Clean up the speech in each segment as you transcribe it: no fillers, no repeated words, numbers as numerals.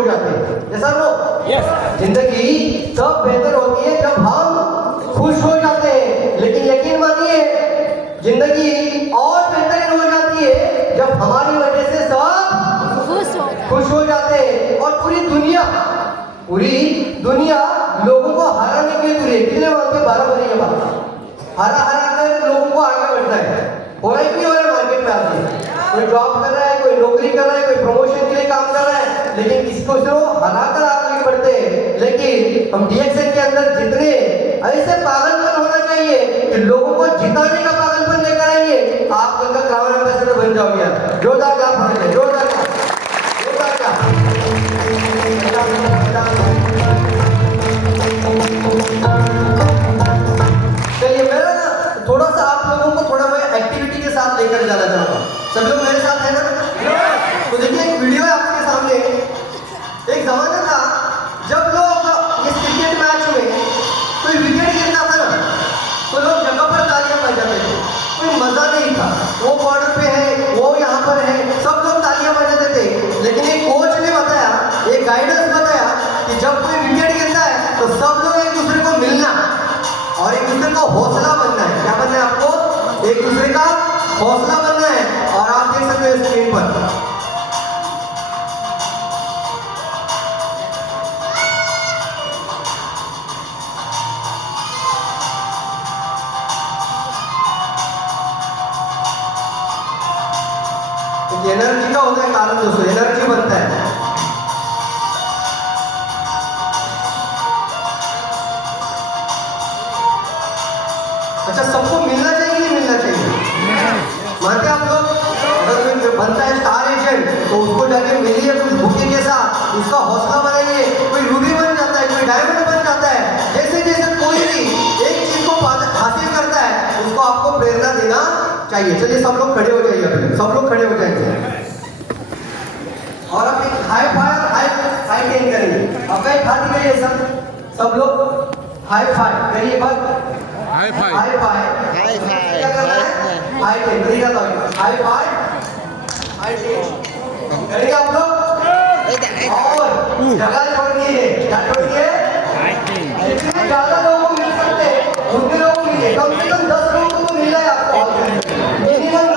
हो जाते हैं। जैसा लो जिंदगी तब बेहतर होती है जब हम खुश हो जाते हैं, लेकिन यकीन मानिए जिंदगी और बेहतर हो जाती है जब हमारी वजह से सब खुश हो जाते हैं। और पूरी दुनिया लोगों को हराने के लिए तुरी है। कितने वहां पे बराबरी है बात, हरा कर लोगों को आगे बढ़ना है। हो रहा है कि हो रहा है मार्केट में आगे कोई जॉब कर रहा है, कोई नौकरी कर रहा है, कोई प्रमोशन के लिए काम कर रहा है, लेकिन किसको हरा कर आगे बढ़ते हैं। लेकिन हम डीएक्सएन के अंदर जितने ऐसे पागलपन होना चाहिए कि लोगों को जिताने का पागलपन लेकर आएंगे, आप कल का क्राउन एम्बेसडर बन जाओगे। यार जोरदार क्लाप होना चाहिए, जोरदार चलिए मेरा ना थोड़ा सा आप लोगों को थोड़ा मैं एक्टिविटी के साथ लेकर जाना चाहता हूँ। सब लोग मेरे साथ है ना? तो देखिए एक वीडियो है आपके सामने। एक जमाना था जब लोग इस क्रिकेट मैच में कोई विकेट गिरता था ना तो लोग जगह पर तालियां बजाते थे, कोई मजा नहीं था। वो बॉर्डर पे है, वो यहाँ पर है, सब लोग तालियां बजाते थे। लेकिन एक कोच ने बताया, एक गाइडेंस बताया कि जब कोई विकेट गिरता है तो सब लोग एक दूसरे को मिलना और एक दूसरे को हौसला बनना है। क्या बनना है आपको? एक दूसरे का हौसला बनना है। और आप देख सकते हो स्क्रीन पर एनर्जी का होता है कारण दोस्तों, एनर्जी बनता है। अच्छा सबको मिलना चाहिए कि नहीं मिलना चाहिए? मानते आप लोग? अगर कोई बनता है स्टार एजेंट तो उसको जाके मिलिए कुछ बुके के साथ, उसका हौसला बनाइए। कोई रूबी बन जाता है, कोई डायमंड बन जाता है। जैसे जैसे कोई भी एक चीज को हासिल करता है उसको आपको प्रेरणा देना चाहिए। चलिए सब लोग खड़े हो जाइए, अभी सब लोग खड़े हो जाएंगे और अब एक हाई फाई टेन करेंगे। अब कहीं खाती करिए सब लोग हाई फाई करिए। बस हाई फाई क्या करना है? हाई टेन करिएगा तो हाई फाई टेन करिए आप लोग। और जगह छोड़िए, क्या छोड़िए? जितने ज्यादा लोगों को मिल सकते हैं उतने लोगों को मिलिए। कम से कम 10 लोगों को तो मिलना है आपको मिनिमम।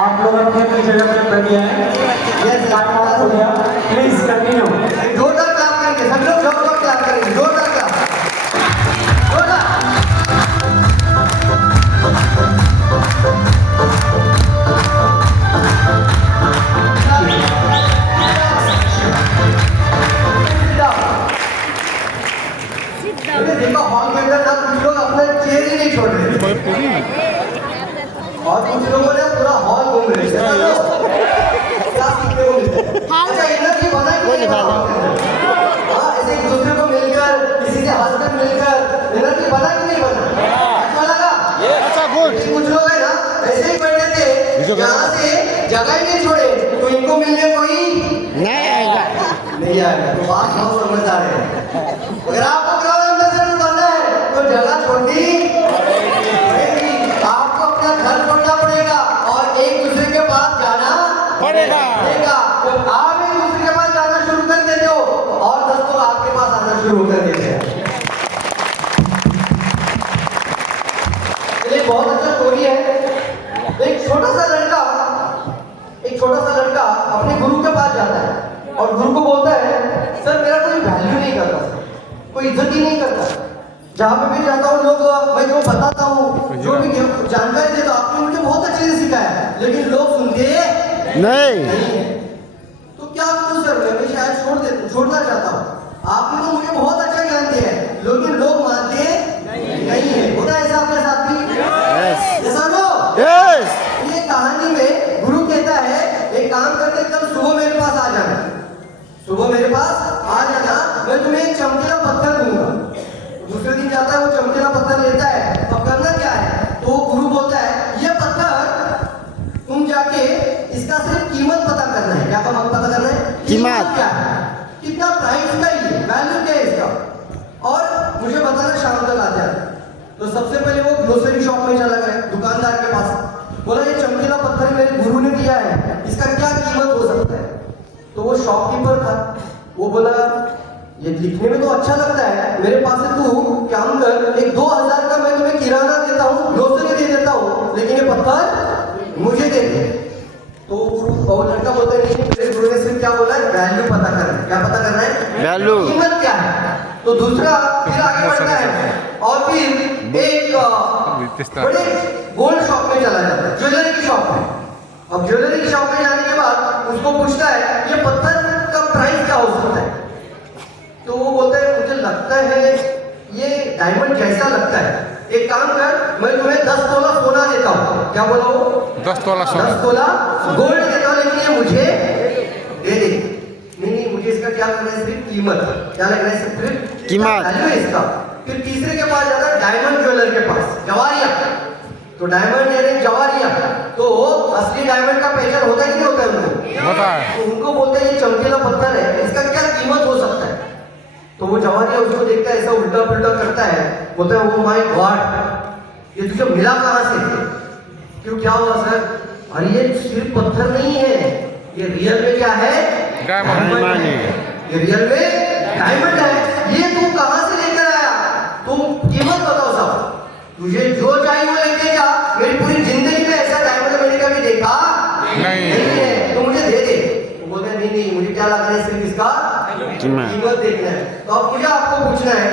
आप लोग अपनी अपनी जगह पर बैठ गए हैं। टाइम ऑफ हो गया, प्लीज कंटिन्यू। जोरदार क्लैप करेंगे सब लोग, जोरदार क्लैप करेंगे, जोरदार क्लैप, जोरदार। देखो हॉल के अंदर ना कुछ लोग अपना चेयर ही नहीं छोड़ रहे और कुछ लोगों ने पूरा हॉल घूम रहे हैं। क्या सीखने को मिलता है? अच्छा एनर्जी बना कि नहीं बना? हाँ ऐसे एक दूसरे को मिलकर, किसी से हंसकर मिलकर एनर्जी बना कि नहीं बना? अच्छा लगा? अच्छा गुड। कुछ लोग है ना ऐसे ही बैठे थे, यहाँ से जगह ही नहीं छोड़े, तो इनको मिलने कोई नहीं आएगा। तो आप बहुत समझदार हैं। अगर आपको क्राउन एम्बेसडर बनना है तो जगह छोड़नी पड़ेगी। आपको अपना घर छोड़ना जहाँ पे भी जाता हूँ लोग मैं जो बताता हूँ जो भी जानकारी देता हूँ आपने मुझे बहुत अच्छे से सिखाया है, लेकिन लोग सुनते नहीं है। तो क्या करूं सर मैं शायद छोड़ना चाहता हूँ। आपने तो मुझे बहुत अच्छा ज्ञान दिया है, लेकिन लोग मानते नहीं है। होता है ऐसा आपके साथ भी? ऐसा लो यस ये कहानी में गुरु कहता है एक काम करते कल सुबह मेरे पास आ जाना, सुबह मेरे पास आ जाना, मैं तुम्हें एक चमकीला पत्थर दूंगा। दूसरे दिन जाता है वो चमकीला पत्थर लेता है, अब करना क्या है तो गुरु बोलता है ये पत्थर तुम जाके इसका सिर्फ कीमत पता करना है। क्या पता करना है? कीमत क्या है, कितना प्राइस का ये वैल्यू क्या है इसका, और मुझे बताना शाम तक आ जाए। तो सबसे पहले वो ग्रोसरी शॉप में चला गया, दुकानदार के पास, बोला ये चमकीला पत्थर मेरे गुरु ने दिया है, इसका क्या कीमत हो सकता है। तो वो शॉपकीपर था, वो बोला ये दिखने में तो अच्छा लगता है, मेरे पास से तू काम कर, एक 2000 का मैं तुम्हें किराना देता हूँ, ग्रोसरी दे देता हूँ, लेकिन ये पत्थर मुझे दे दे। तो गुरु और लड़का बोलता है नहीं, मेरे गुरु ने सिर्फ क्या बोला है वैल्यू पता करना है। क्या पता करना है? वैल्यू कीमत क्या है। तो दूसरा फिर आगे बढ़ता है और फिर एक बड़े गोल्ड शॉप में चला जाता है, ज्वेलरी की शॉप में। अब ज्वेलरी की शॉप में जाने के बाद उसको पूछता है ये पत्थर का प्राइस क्या हो सकता है। तो वो बोलता है मुझे लगता है ये डायमंड जैसा लगता है, एक काम कर मैं तुम्हें 10 तोला सोना देता हूँ। क्या बोला वो? 10 तोला सोना, 10 तोला गोल्ड देता हूँ, लेकिन ये मुझे दे दे। नहीं मुझे इसका क्या करना है, सिर्फ कीमत। क्या लगना है? सिर्फ कीमत। वैल्यू है इसका। फिर तीसरे के पास जाता है डायमंड ज्वेलर के पास, जवारिया। तो डायमंड यानी जवारिया, तो असली डायमंड का पहचान होता है कि नहीं होता है उनको? होता है। तो उनको बोलते हैं ये चमकीला पत्थर है, इसका क्या कीमत हो सकता है। तो वो जवारिया उसको देखता है, ऐसा उल्टा पुल्टा करता है, बोलता है ओ माय गॉड ये तुझे मिला कहाँ से? क्यों क्या हुआ सर? अरे ये सिर्फ पत्थर नहीं है, ये रियल में क्या है? डायमंड है। ये रियल में डायमंड है। ये तू कहाँ से लेकर आया? तुम कीमत बताओ साहब, तुझे जो चाहिए वो लेके जा, मेरी पूरी जिंदगी में ऐसा डायमंड मैंने कभी देखा नहीं है, तो मुझे दे दे। वो बोलते हैं नहीं मुझे क्या लगना है, सिर्फ इसका कीमत देखना है। तो अब मुझे आपको पूछना है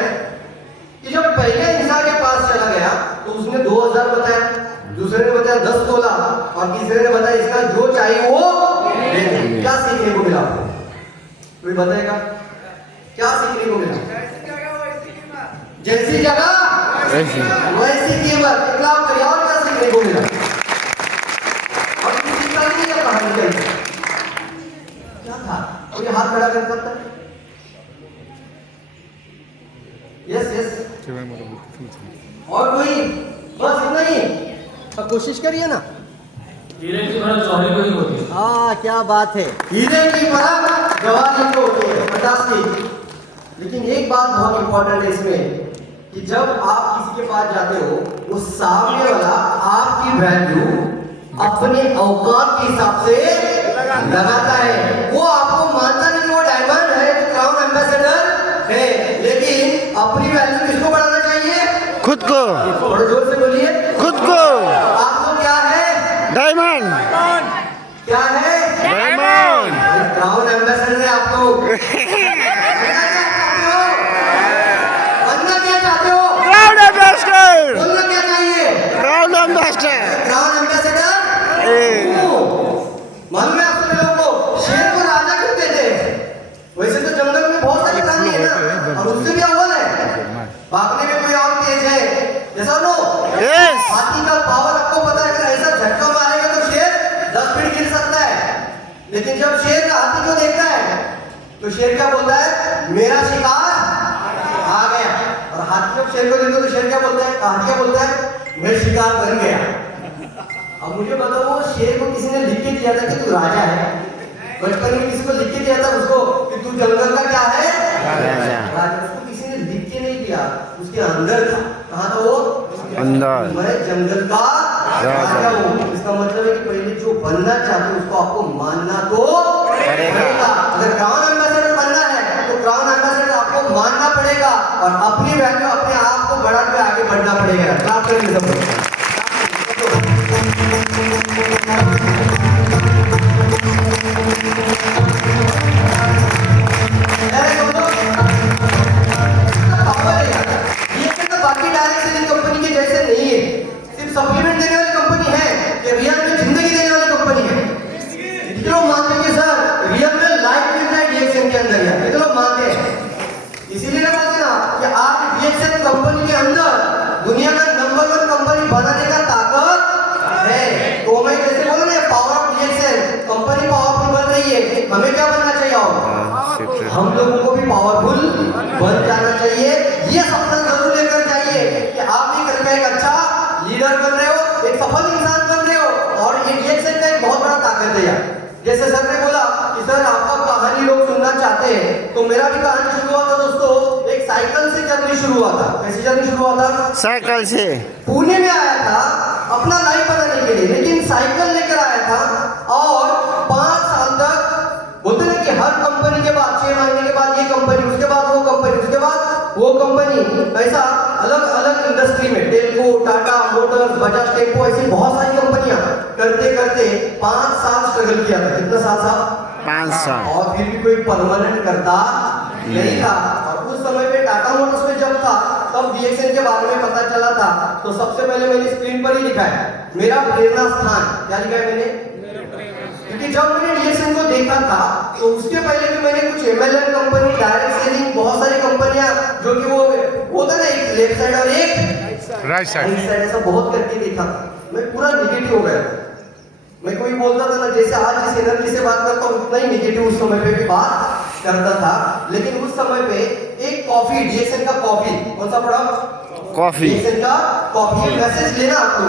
कि जब पहले इंसान के पास चला गया तो उसने 2000 बताया, दूसरे ने बताया 10 तोला, और तीसरे ने बताया इसका जो चाहिए वो दे दे। क्या सीखने को मिला आपको? कोई बताएगा क्या सीखने को मिला? जैसी जगह वैसी कीमत। इकलाब करिए, और क्या सीखने को मिला? और किसी का नहीं है कहानी का क्या था? कोई हाथ खड़ा कर सकता है? यस और कोई? बस इतना ही, कोशिश करिए ना। हीरे की भरत जौहरी को ही होती है। हाँ क्या बात है, हीरे की परख जवाहरी को होती है, 50 की। लेकिन एक बात बहुत इंपॉर्टेंट है इसमें कि जब आप किसी के पास जाते हो, वो सामने वाला आपकी वैल्यू अपने औकात के हिसाब से लगाता है। वो आपको मानता नहीं वो डायमंड है, वो क्राउन एम्बेसडर है, लेकिन अपनी वैल्यू किसको बढ़ाना चाहिए? खुद को, थोड़ा जोर से बोलिए। खुद को। आपको क्या है? डायमंड। क्या है? डायमंड। क्राउन एम्बेसडर है आप लोग। बनना क्या चाहते हो? Crown ambassador. बोलना क्या चाहिए? Crown ambassador. Crown ambassador. मालूम है आप सभी लोगों को शेर को राजा क्यों कहते हैं? वैसे तो जंगल में बहुत सारे प्राणी है ना, और उससे भी अव्वल है, भागने में कोई और तेज है। जैसा लो यस हाथी का पावर आपको पता है, अगर ऐसा झटका मारेगा तो शेर 10 फीट गिर सकता है। लेकिन जब शेर का हाथी को देखता है तो शेर क्या बोलता है? मेरा शिकार आ गया। और हाथी जब शेर को देखता तो शेर क्या बोलता है? हाथी क्या बोलता है? मैं शिकार बन गया। अब मुझे बताओ वो शेर को किसी ने लिख के दिया था कि तू राजा है? बचपन में किसी को लिख के दिया था उसको कि तू जंगल का क्या है? राजा। उसको किसी ने लिख के नहीं दिया, उसके अंदर था। कहाँ था वो? अंदर। मैं जंगल का राजा हूँ। इसका मतलब है कि पहले जो बनना चाहते हो उसको आपको मानना तो पड़ेगा। अगर क्राउन एम्बेसडर बनना है तो क्राउन एम्बेसडर आपको मानना पड़ेगा, और अपनी वैल्यू अपने आप को बढ़ा के आगे बढ़ना पड़ेगा। क्लाप करेंगे सब लोग। पावर है, ये रिएक्शन कंपनी के अंदर दुनिया का नंबर 1 कंपनी बनाने का ताकत है। तो मैं जैसे बोला ना, power of reaction, company powerful बन रही है, हमें क्या बनना चाहिए? और हम लोगों को भी पावरफुल बन जाना चाहिए। ये सपना जरूर लेकर जाइए कि आप भी करके एक अच्छा लीडर बन रहे हो, एक सफल इंसान बन रहे हो। और ये रिएक्शन का एक बहुत बड़ा ताकत है यार। जैसे सर ने बोला कि सर आपका कहानी लोग सुनना चाहते हैं, तो मेरा भी कहानी शुरू हुआ था दोस्तों, एक साइकिल से जर्नी शुरू हुआ था। कैसी जर्नी शुरू हुआ था? साइकिल से। पुणे में आया था अपना लाइफ बनाने के लिए, लेकिन साइकिल लेकर आया था। और 5 साल तक बोलते ना कि हर कंपनी के बाद 6 महीने के बाद ये कंपनी, उसके बाद वो कंपनी, उसके बाद वो कंपनी, ऐसा अलग अलग इंडस्ट्री में टेल्को, टाटा मोटर्स, बजाज टेम्पो, ऐसी बहुत सारी कंपनियां करते करते 5 साल स्ट्रगल किया था। कितना साल साहब? 5 साल। और फिर भी कोई परमानेंट करता नहीं था। और उस समय पे टाटा मोटर्स में जब था तब डीएक्सएन के बारे में पता चला था। तो सबसे पहले मैंने स्क्रीन पर ही लिखा है मेरा प्रेरणा स्थान। क्या लिखा है मैंने? क्योंकि जब मैंने डीएक्सएन को देखा था तो उसके पहले भी मैंने कुछ एमएलएम कंपनी, डायरेक्ट सेलिंग, बहुत सारी कंपनियां जो कि वो होता ना एक लेफ्ट साइड और एक राइट साइड, ऐसा बहुत करके देखा था। मैं पूरा नेगेटिव हो गया। मैं कोई बोलता था ना, जैसे आज जिस एनर्जी से बात करता हूँ उतना ही नेगेटिव उस समय पे भी बात करता था। लेकिन उस समय पे एक कॉफी, डीएक्सएन का कॉफी, कौन सा पड़ा? कॉफी। डीएक्सएन का कॉफी मैसेज लेना आपको।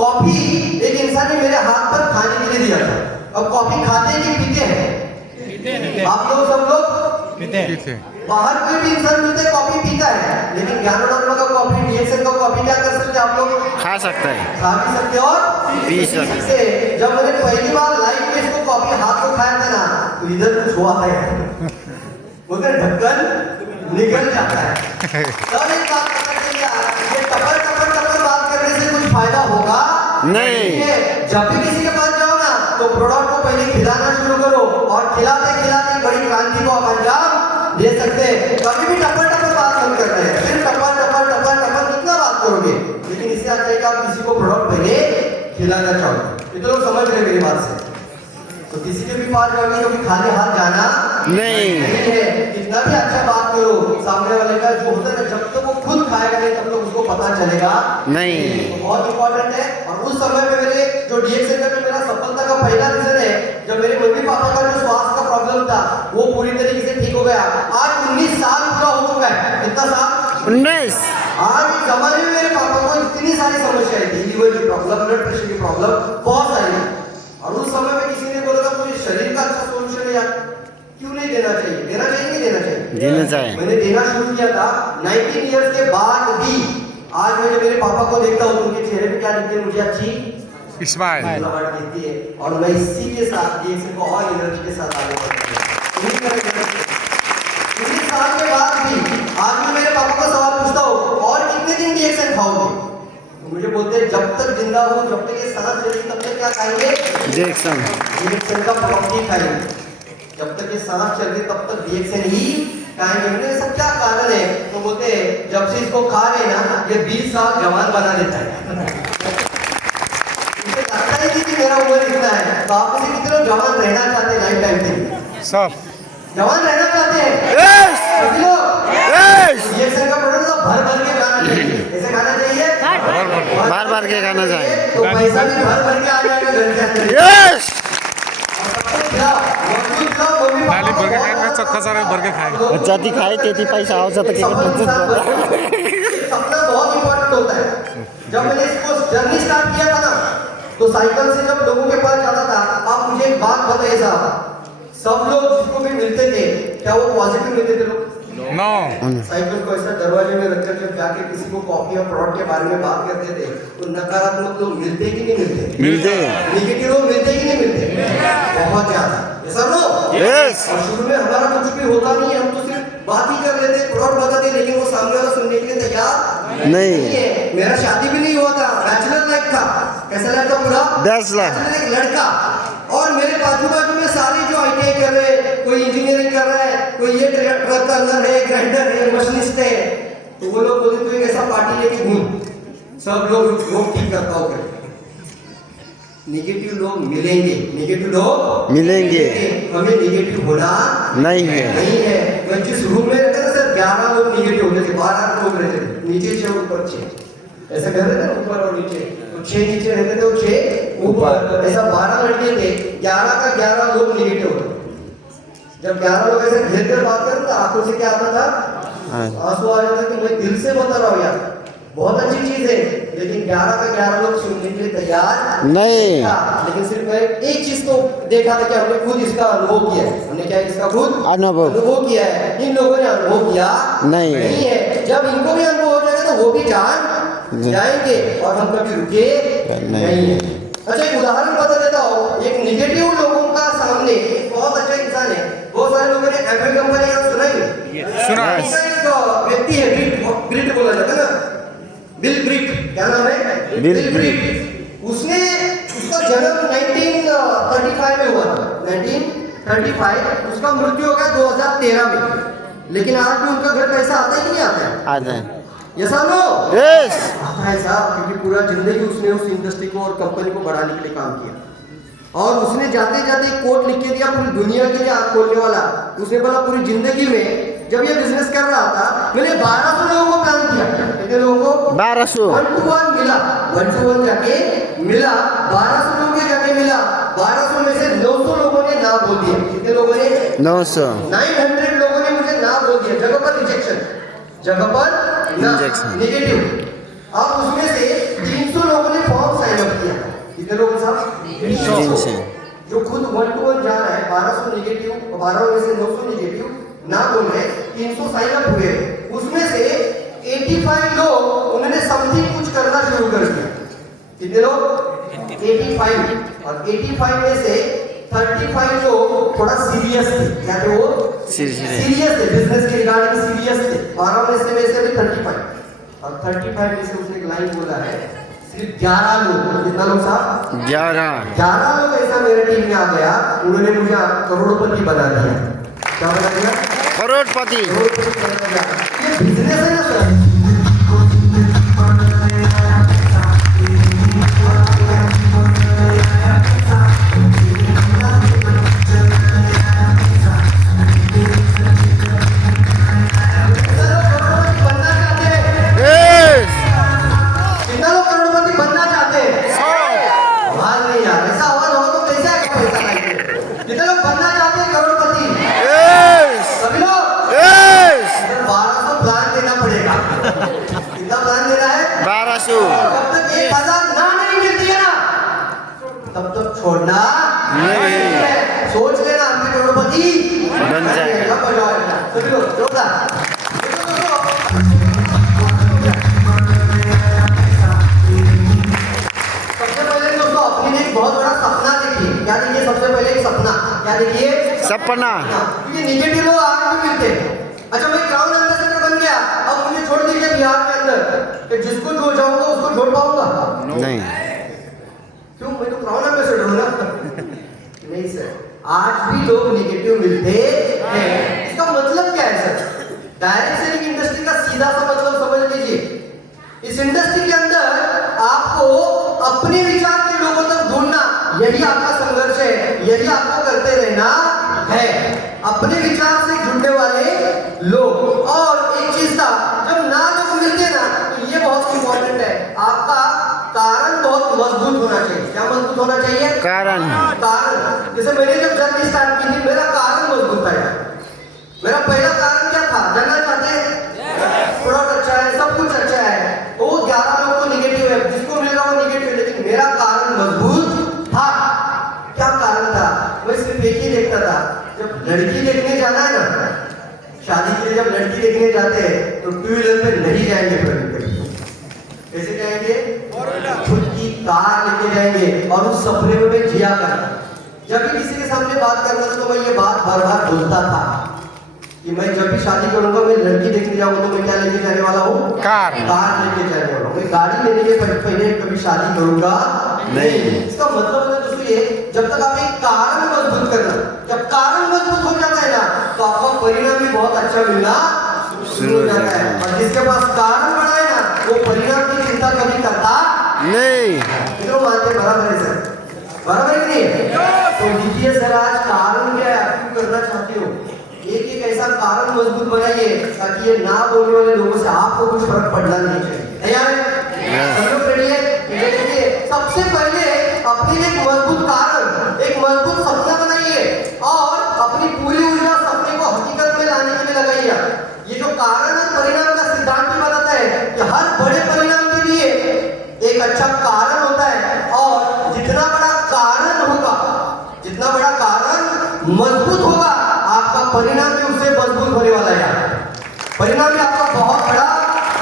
कॉफी एक इंसान ने मेरे हाथ पर खाने के लिए दिया था। अब कॉफी खाते हैं कि पीते हैं? आप लोग सब लोग पीते हैं। बाहर कोई भी इंसान मिलता है कॉफी पीता है, लेकिन ज्ञानोदर्मा का कॉफी, डीएक्सएन का कॉफी क्या कर सकते हैं आप लोग? खा सकता है, खा भी सकते और पी सकते। से जब मैंने पहली बार लाइफ में इसको कॉफी हाथ को खाया था ना, तो इधर कुछ हुआ है, उधर ढक्कन निकल जाता है। तब एक बात पता चली यार, ये टपर टपर टपर बात करने से कुछ फायदा होगा नहीं। जब भी किसी के पास जाओ ना, तो प्रोडक्ट को पहले खिलाना शुरू करो, और खिलाते खिलाते बड़ी क्रांति को आप अंजाम दे सकते हैं। कभी भी टपर टपर बात नहीं करते हैं, सिर्फ टपर टपर टपर टपर कितना बात करोगे? लेकिन इससे अच्छा है कि आप किसी को प्रोडक्ट पहले खिलाना चाहो। ये तो लोग समझ रहे मेरी बात से। तो किसी के भी पास जाओगे तो खाली हाथ जाना नहीं है। कितना भी अच्छा बात करो, सामने वाले का जो होता है ना, जब तक वो खुद खाएगा नहीं तब तक उसको पता चलेगा नहीं। तो बहुत इंपॉर्टेंट है। और उस समय पे मेरे जो डीएक्सएन का मेरा सफलता का पहला रीजन है, जब मेरे मम्मी पापा का जो स्वास्थ्य का प्रॉब्लम था वो पूरी तरीके से ठीक हो गया। आज 19 साल पूरा हो चुका है। कितना साल? 19। आज इस जमाने में मेरे पापा को इतनी सारी समस्याएं थी, लीवर की प्रॉब्लम, ब्लड प्रेशर की प्रॉब्लम, बहुत सारी। और उस समय में किसी ने बोला था मुझे शरीर का अच्छा सोल्यूशन है यार, क्यों नहीं देना चाहिए? देना चाहिए नहीं देना चाहिए? देना चाहिए। मैंने देना शुरू किया था। 19 इयर्स के बाद भी आज मैं जब मेरे पापा को देखता हूँ तो उनके चेहरे पे क्या दिखती है? मुझे अच्छी स्माइल दिखती है। और मैं इसी के साथ डीएक्सएन को और एनर्जी के साथ आगे बढ़ता हूँ। 19 साल के बाद भी आज मैं मेरे पापा को सवाल पूछता हूँ और कितने दिन डीएक्सएन खाओगे? तो मुझे बोलते हैं जब तक जिंदा हो, जब तक ये सांस चलेगी तब तक क्या खाएंगे? डीएक्सएन का प्रोडक्ट ही खाएंगे। जब तक ये सांस चल रही तब तक डीएक्सएन ही खाएंगे। मैंने सब क्या कारण है? तो बोलते हैं जब से इसको खा रहे ना, ये 20 साल जवान बना देता है। मुझे लगता ही नहीं कि मेरा उम्र इतना है। तो आप में से कितने लोग जवान रहना चाहते हैं लाइफ टाइम के? सब जवान रहना चाहते हैं? यस सभी लोग? यस। डीएक्सएन का प्रोडक्ट तो भर भर के खाना चाहिए। ऐसे खाना चाहिए, बार बार के खाना चाहिए, तो पैसा भी भर भर के आ जाएगा घर के अंदर। यस। नाली भर के खाएंगे, चक्का सारे भर के खाएंगे। जाती खाए तेती पैसा आवश्यक तो सपना बहुत इंपॉर्टेंट होता है। जब मैंने इसको जर्नी स्टार्ट किया था ना, तो साइकिल से जब लोगों के पास जाता था, आप मुझे एक बात बताइए साहब, सब लोग जिसको भी मिलते थे क्या वो पॉजिटिव मिलते थे लोग? नो। साइकिल को ऐसा दरवाजे में रखकर जब जाके किसी को कॉफी और प्रोडक्ट के बारे में बात करते थे तो नकारात्मक लोग मिलते कि नहीं मिलते? मिलते। नेगेटिव लोग मिलते कि नहीं मिलते? बहुत ज्यादा। ऐसा लोग यस। और शुरू में हमारा कुछ भी होता नहीं है, हम तो सिर्फ बात ही कर लेते, प्रोडक्ट बताते, लेकिन वो सामने वाला सुनने के लिए तैयार नहीं है। मेरा शादी भी नहीं हुआ था, बैचलर लाइफ था। कैसा लाइफ था? पूरा 10 लाख। एक लड़का, और मेरे बाजू बाजू में सारे जो आईटीआई कर रहे हैं, कोई इंजीनियरिंग कर रहा है, कोई ये ट्रक का अंदर है, ग्राइंडर है, मशीनिस्ट है। तो वो लोग बोलते तू एक ऐसा पार्टी लेके घूम, सब लोग ठीक करता हो। नेगेटिव लोग मिलेंगे, नेगेटिव लोग मिलेंगे। हमें नेगेटिव होना नहीं है। नहीं है। मैं जिस रूम में रहता था सिर्फ 11 लोग नेगेटिव होते थे। 12 लोग रहते थे, नीचे 6 ऊपर 6, ऐसे घर रहते ना ऊपर और नीचे, तो 6 नीचे रहते थे और 6 ऊपर, ऐसा 12 लड़के थे, 11 का 11 लोग निगेटिव होते। जब 11 लोग ऐसे घेर कर बात करते तो आंखों से क्या आता था, आंसू आ जाता कि मैं दिल से बता रहा हूँ यार, बहुत अच्छी चीज है, लेकिन 11 का 11 लोग सुनने के लिए तैयार नहीं। लेकिन सिर्फ मैं एक चीज तो देखा था कि हमने खुद इसका अनुभव किया है, हमने क्या इसका खुद अनुभव किया है, इन लोगों ने अनुभव किया नहीं है। जब इनको भी अनुभव हो जाएगा तो वो भी जान जाएंगे और हम कभी रुके नहीं है। अच्छा एक उदाहरण बता देता हूँ, एक निगेटिव लोगों का सामने बहुत अच्छा इंसान है, बहुत सारे लोगों ने एप्पल कंपनी का सुना ही एक व्यक्ति है, ग्रिट बोला जाता है ना, बिल ग्रिट, क्या नाम है, बिल ग्रिट। उसका जन्म 1935 में हुआ था, 1935, उसका मृत्यु हो गया 2013 में, लेकिन आज भी उनका घर पैसा आता है कि नहीं आता है? आता है। यस और नो? यस। आता है साहब, क्योंकि पूरा जिंदगी उसने उस इंडस्ट्री को और कंपनी को बढ़ाने के लिए काम किया, और उसने जाते जाते एक कोट लिख के दिया पूरी दुनिया के लिए आग खोलने वाला। उसने बोला पूरी जिंदगी में जब ये बिजनेस कर रहा था मैंने 1200 लोगों को प्लान किया, कितने लोगों को? 1200। 1 to 1 मिला, 1 to 1 जाके मिला, 1200 लोगों के जाके मिला, 1200 में से 900 लोगों ने ना बोल दिया। कितने लोगों ने? 900। 900 लोगों ने मुझे ना बोल दिया, जगह पर रिजेक्शन, जगह पर नेगेटिव। अब उसमें से 300 लोगों ने फॉर्म साइन अप किया। कितने लोग साहब? 300। जो खुद 1 to 1 जा रहा है, 1200 नेगेटिव और 12 में से 900 नेगेटिव ना बोल रहे, 300 साइन अप हुए। उसमें से 85 लोग उन्होंने समथिंग कुछ करना शुरू कर दिया। कितने लोग? 85। और 85 में से 35 लोग थोड़ा सीरियस थे, क्या थे वो? सीरियस थे, बिजनेस के रिगार्डिंग सीरियस थे। 12 में से भी 35, और 35 में से उसने एक लाइन बोला है, सिर्फ 11 लोग, कितना लोग साहब? 11 लोग ऐसा मेरे टीम में आ गया, उन्होंने मुझे करोड़पति बना दिया। क्या बना दिया? करोड़पति। ये बिजनेस है ना सर। तब तक छोड़ना नहीं। सोच लेना हम भी करोड़पति बन जाएगा। सभी लोग जोरदार। सबसे पहले दोस्तों अपने लिए एक बहुत बड़ा सपना देखिए। क्या देखिए? सबसे पहले एक सपना। क्या देखिए? सपना। क्योंकि निगेटिव लोग आगे भी मिलते हैं। अच्छा मैं क्राउन एम्बेसडर बन गया, अब मुझे छोड़ दीजिए बिहार के अंदर, जिसको जो चाहूंगा उसको छोड़ पाऊंगा? नहीं। क्यों? मैं तो क्राउन एम्बेसडर हूं ना। नहीं सर, आज भी लोग नेगेटिव मिलते हैं। इसका मतलब क्या है सर? डायरेक्ट सेलिंग इंडस्ट्री का सीधा सा मतलब समझ लीजिए। इस इंडस्ट्री के अंदर आपको अपने विचार के लोगों तक ढूंढना, यही आपका संघर्ष है, यही आपको करते रहना है। अपने विचार से जुड़ने वाले लोग। और एक चीज था, जब ना लोग मिलते ना, तो ये बहुत इंपॉर्टेंट है, आपका कारण बहुत मजबूत होना चाहिए। क्या मजबूत होना चाहिए? कारण। जैसे मैंने जब जर्नी स्टार्ट की थी, मेरा कारण मजबूत था यार। मेरा पहला कारण क्या था? जानना चाहते हैं? प्रोडक्ट अच्छा है, सब कुछ अच्छा है, वो 11 लोग तो निगेटिव है, जिसको मिल रहा वो निगेटिव है, लेकिन मेरा कारण मजबूत था। क्या कारण था? मैं सिर्फ एक ही देखता था, जब लड़की देखने जाना है ना, शादी के लिए जब लड़की देखने जाते हैं तो 2 व्हीलर पे नहीं जाएंगे, कैसे जाएंगे? खुद की कार लेके जाएंगे। और उस सपने में मैं जिया करता, जब भी किसी के सामने बात करता था तो मैं ये बात बार बार बोलता था कि मैं जब भी शादी करूंगा, मैं लड़की देखने जाऊंगा तो मैं क्या लेके जाने वाला हूँ? कार लेके जाने वाला हूँ। मैं गाड़ी लेने के पहले कभी शादी करूंगा नहीं। इसका मतलब है दोस्तों ये, जब तक आप एक कारण मजबूत करना, जब कारण मजबूत हो जाता है ना, तो आपका परिणाम भी बहुत अच्छा मिलना शुरू हो जाता है। और जिसके पास कारण बड़ा है ना, वो परिणाम की चिंता कभी करता नहीं। कितनों मानते हैं? बराबर है सर, बराबर है कि नहीं? तो देखिए सर, आज कारण क्या है, आप क्यों करना चाहते हो? एक एक ऐसा कारण मजबूत बनाइए ताकि ये ना बोलने वाले लोगों से आपको कुछ फर्क पड़ना नहीं चाहिए। तैयार है? सब लोग रेडी है? ये देखिए, सबसे पहले अपने लिए एक मजबूत कारण, एक मजबूत सपना बनाइए और अपनी पूरी ऊर्जा सपने को हकीकत में लाने के लिए लगाइए। ये जो कारण और परिणाम का सिद्धांत भी बताता है कि हर बड़े परिणाम के लिए एक अच्छा कारण होता है, और जितना बड़ा कारण होगा, जितना बड़ा कारण मजबूत होगा, आपका परिणाम भी उससे मजबूत होने वाला है। परिणाम भी आपका बहुत बड़ा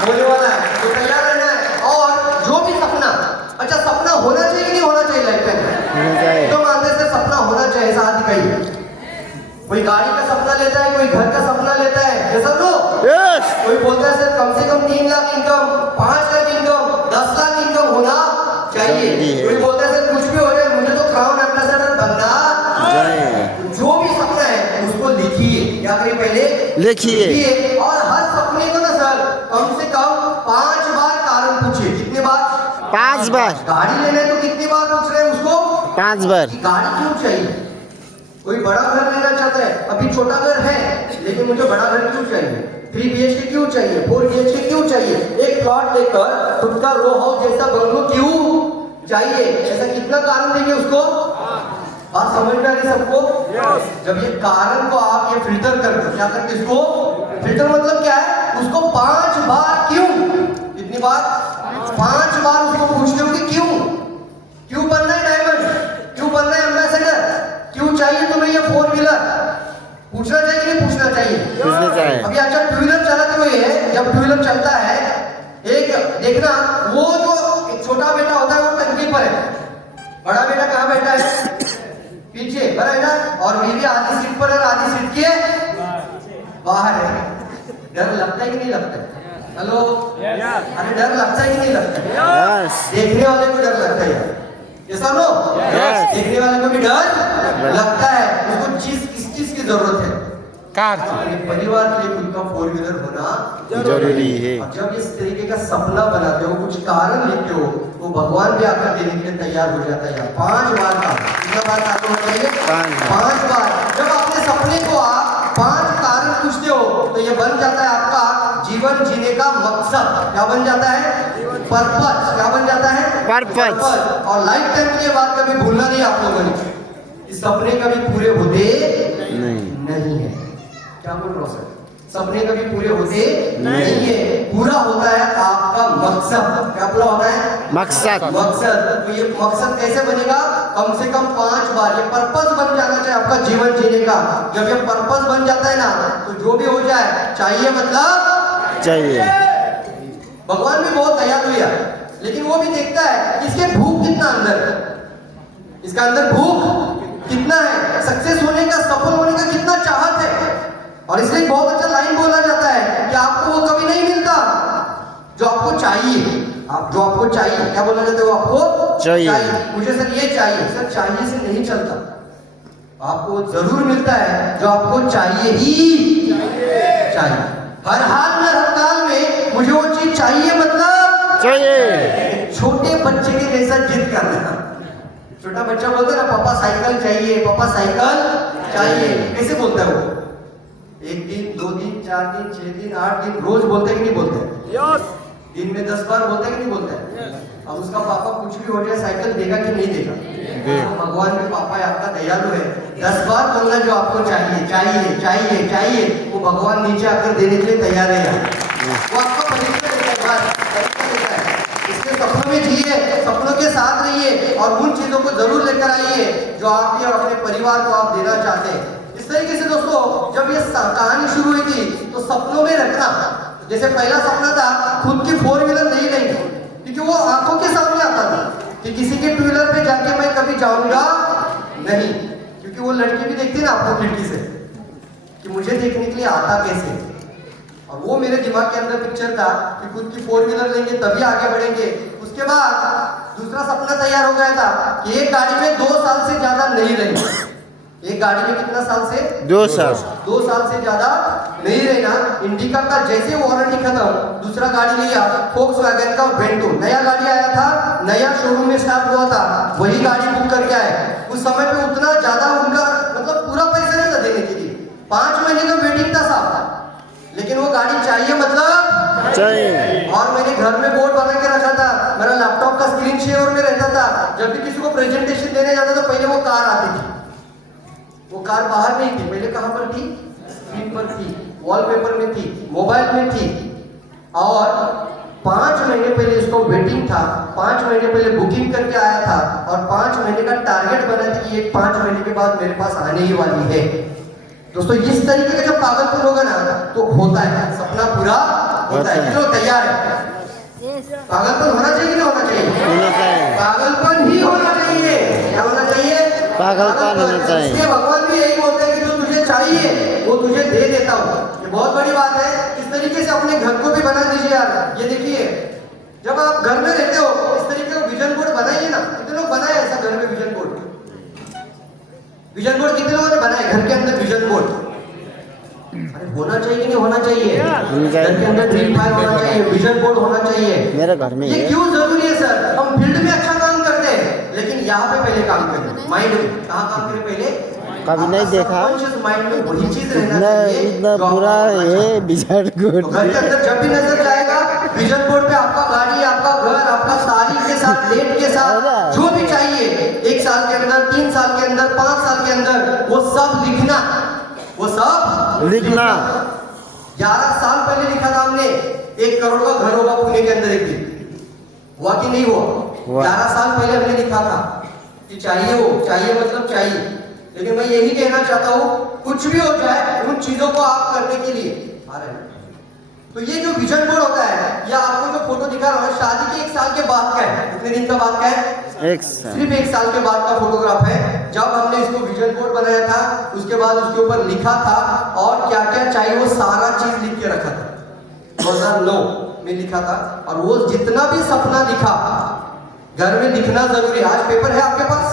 होने वाला है, तो तैयार रहना है। और जो भी सपना, अच्छा सपना होना चाहिए कि नहीं होना चाहिए लाइफ में? तो मानते से सपना होना चाहिए, ऐसा हाथ दिखाइए। कोई गाड़ी का सपना लेता है, कोई घर का सपना लेता है, जैसा लो कोई बोलता है सर कम से कम 3 lakh income, 5 lakh income, 10 lakh income होना चाहिए। कोई बोलता है सर कुछ भी हो जाए, मुझे तो क्राउन एम्बेसडर बनना। जो भी सपना है उसको लिखिए। क्या करिए? पहले लिखिए और हर सपने को ना सर कम से कम 5 बार कारण पूछिए। कितने बार? 5 बार। गाड़ी लेने तो कितनी बार पूछ रहे हैं उसको? 5 बार। गाड़ी क्यों चाहिए? कोई बड़ा घर लेना चाहता है, अभी छोटा घर है लेकिन मुझे बड़ा घर क्यों चाहिए? 3 BHK क्यों चाहिए? 4 BHK क्यों चाहिए? एक प्लॉट लेकर खुद का रो हाउस जैसा बंगलो क्यों चाहिए? ऐसा कितना कारण देंगे उसको? बात समझ में आ रही सबको? जब ये कारण को आप ये फिल्टर करते हो, क्या करते हो इसको? फिल्टर मतलब क्या है? उसको 5 बार क्यों, कितनी बार? 5 बार उसको पूछते हो कि क्यों? क्यों बनना है डायमंड? क्यों बनना है एम्बेसडर? क्यों चाहिए तुम्हें ये 4 व्हीलर? पूछना चाहिए कि नहीं पूछना चाहिए? अभी अच्छा 2 व्हीलर चलाते हुए है, जब 2 व्हीलर चलता है, एक देखना वो जो एक छोटा बेटा होता है वो टंकी पर है, बड़ा बेटा कहाँ बैठा है? पीछे, बराबर। और बीवी आधी सीट पर है, आधी सीट के बाहर है। डर लगता है कि नहीं लगता है? हेलो, अरे डर लगता है कि नहीं लगता है? देखने वाले को डर लगता है, ये सब लो। देखने वाले को भी डर लगता है। उसको किस चीज की जरूरत है? कार। परिवार के लिए खुद का 4 व्हीलर होना जरूरी है। जब इस तरीके का सपना बनाते हो, कुछ कारण लिखते हो, तो भगवान भी आकर देने के लिए तैयार हो जाता है। 5 बार का, कितना बार आपको बताइए? 5 बार। जब अपने सपने को आप 5 कारण पूछते हो तो ये बन जाता है आपका जीवन जीने का मकसद। क्या बन जाता है? पर्पस। क्या बन जाता है? पर्पस। और लाइफ टाइम की ये बात कभी भूलना नहीं आप लोगों ने, इस सपने कभी पूरे होते नहीं है। क्या बोल रहा हूं सर? सपने कभी पूरे होते नहीं है, पूरा होता है आपका मकसद। क्या पूरा होता है? मकसद। तो ये मकसद कैसे बनेगा? कम से कम 5 बार ये पर्पस बन जाना चाहिए आपका जीवन जीने का। जब ये पर्पस बन जाता है ना, तो जो भी हो जाए, चाहिए मतलब चाहिए। भगवान भी बहुत दयालु है, लेकिन वो भी देखता है कि इसके भूख कितना अंदर है, इसका अंदर भूख कितना है, सक्सेस होने का, सफल होने का कितना चाहत है। और इसलिए बहुत अच्छा लाइन बोला जाता है कि आपको वो कभी नहीं मिलता जो आपको चाहिए। आप जो आपको चाहिए, क्या बोला जाता है? वो आपको चाहिए। मुझे सर ये चाहिए, सर चाहिए से नहीं चलता, आपको जरूर मिलता है जो आपको चाहिए ही चाहिए। हर हाल में, हर काल में मुझे वो चीज चाहिए, मतलब चाहिए। छोटे बच्चे के जैसा जिद करना। छोटा बच्चा बोलता है ना, पापा साइकिल चाहिए, पापा साइकिल चाहिए। कैसे बोलता है वो? 1 दिन, 2 दिन, 4 दिन, 6 दिन, 8 दिन, रोज बोलते हैं कि नहीं बोलते हैं? दिन में 10 बार बोलते हैं कि नहीं बोलते हैं? अब उसका पापा कुछ भी हो जाए, साइकिल देगा कि नहीं देगा? तो भगवान के पापा आपका दयालु है, 10 बार बोलना जो आपको चाहिए चाहिए चाहिए चाहिए, वो भगवान नीचे आकर देने के लिए तैयार है। वो आपको परीक्षा देता है। इसके सपनों में जिए, सपनों के साथ रहिए और उन चीजों को जरूर लेकर आइए जो आपके और अपने परिवार को आप देना चाहते हैं। इस तरीके से दोस्तों, जब ये कहानी शुरू हुई थी तो सपनों में रखना, जैसे पहला सपना था खुद की 4 व्हीलर नहीं लेंगे, क्योंकि वो आंखों के सामने आता था कि किसी के 2 व्हीलर पे जाके मैं कभी जाऊंगा नहीं, क्योंकि वो लड़की भी देखती ना आपको खिड़की से कि मुझे देखने के लिए आता कैसे। और वो मेरे दिमाग के अंदर पिक्चर था कि खुद की 4 व्हीलर लेंगे तभी आगे बढ़ेंगे। उसके बाद दूसरा सपना तैयार हो गया था कि एक गाड़ी में 2 साल से ज्यादा नहीं रहेंगे। एक गाड़ी में कितना साल से? 2 साल। 2 साल से ज्यादा नहीं रहना। इंडिका का जैसे वारंटी खत्म, दूसरा गाड़ी लिया, फोक्सवैगन का वेंटो, नया गाड़ी आया था, नया शोरूम में स्टार्ट हुआ था, वही गाड़ी बुक करके आए। उस समय पे उतना ज्यादा उनका मतलब पूरा पैसा नहीं था देने के लिए, 5 महीने का वेटिंग था साहब, लेकिन वो गाड़ी चाहिए मतलब चाहिए। और मैंने घर में बोर्ड बना के रखा था, मेरा लैपटॉप का स्क्रीन शेयर में रहता था। जब भी किसी को प्रेजेंटेशन देने जाता तो पहले वो कार आती थी। वो कार बाहर नहीं थी, पहले कहां पर थी? स्क्रीन पर थी, वॉलपेपर में थी, मोबाइल में थी। और 5 महीने पहले इसको वेटिंग था, 5 महीने पहले बुकिंग करके आया था और 5 महीने का टारगेट बना था कि ये 5 महीने के बाद मेरे पास आने ही वाली है। दोस्तों इस तरीके का जब पागलपन होगा ना तो होता है, सपना पूरा होता है। चलो तैयार है? पागलपन होना चाहिए कि नहीं होना चाहिए? होना चाहिए। पागलपन ही होना चाहिए। क्या होना चाहिए? पागलपन होना चाहिए। इसलिए भगवान भी यही बोलते हैं कि जो तुझे चाहिए वो तुझे दे देता हूँ। ये बहुत बड़ी बात है। इस तरीके से अपने घर को भी बना दीजिए यार। ये देखिए, जब आप घर में रहते हो इस तरीके का विजन बोर्ड बनाइए ना। कितने लोग बनाए ऐसा घर में विजन बोर्ड? विजन बोर्ड कितने लोगों ने बनाए घर के अंदर विजन बोर्ड? अरे होना चाहिए कि नहीं होना चाहिए? घर के अंदर ड्रीम फाइल होना चाहिए, विजन बोर्ड होना चाहिए। मेरे घर में ये है। क्यों जरूरी है सर? हम फील्ड में अच्छा काम करते हैं, लेकिन यहाँ पे पहले काम करें। माइंड में कहाँ काम करें पहले? कभी नहीं देखा। माइंड में वही चीज रहना इतना चाहिए इतना जो बुरा आपको अच्छा है विजन तो बोर्ड। घर के अंदर जब भी नजर जाएगा विजन बोर्ड पे आपका गाड़ी, आपका घर, आपका तारीख के साथ, डेट के साथ, जो भी चाहिए 1 साल के अंदर, 3 साल के अंदर, 5 साल के अंदर, वो सब लिखना। वो सब लिखना। 11 साल पहले लिखा था हमने 1 करोड़ का घर होगा पुणे के अंदर एक दिन। हुआ कि नहीं हुआ? 11 साल पहले हमने लिखा था कि चाहिए, वो चाहिए मतलब चाहिए। लेकिन मैं यही कहना चाहता हूँ, कुछ भी हो जाए उन चीजों को आप करने के लिए आ रहे हैं। तो ये जो विजन बोर्ड होता है, या आपको जो फोटो दिखा रहा हूँ शादी के 1 साल के बाद का है। कितने दिन का बाद का है? सिर्फ 1 साल के बाद का फोटोग्राफ है, जब हमने इसको विजन बोर्ड बनाया था। उसके बाद उसके ऊपर लिखा था और क्या क्या चाहिए वो सारा चीज लिख के रखा था। 2009 में लिखा था। और वो जितना भी सपना लिखा घर में लिखना जरूरी है। आज पेपर है आपके पास?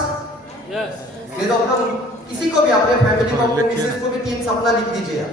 नहीं तो अपना किसी को भी, अपने फैमिली को, अपने मिसेस को भी 3 सपना लिख दीजिए।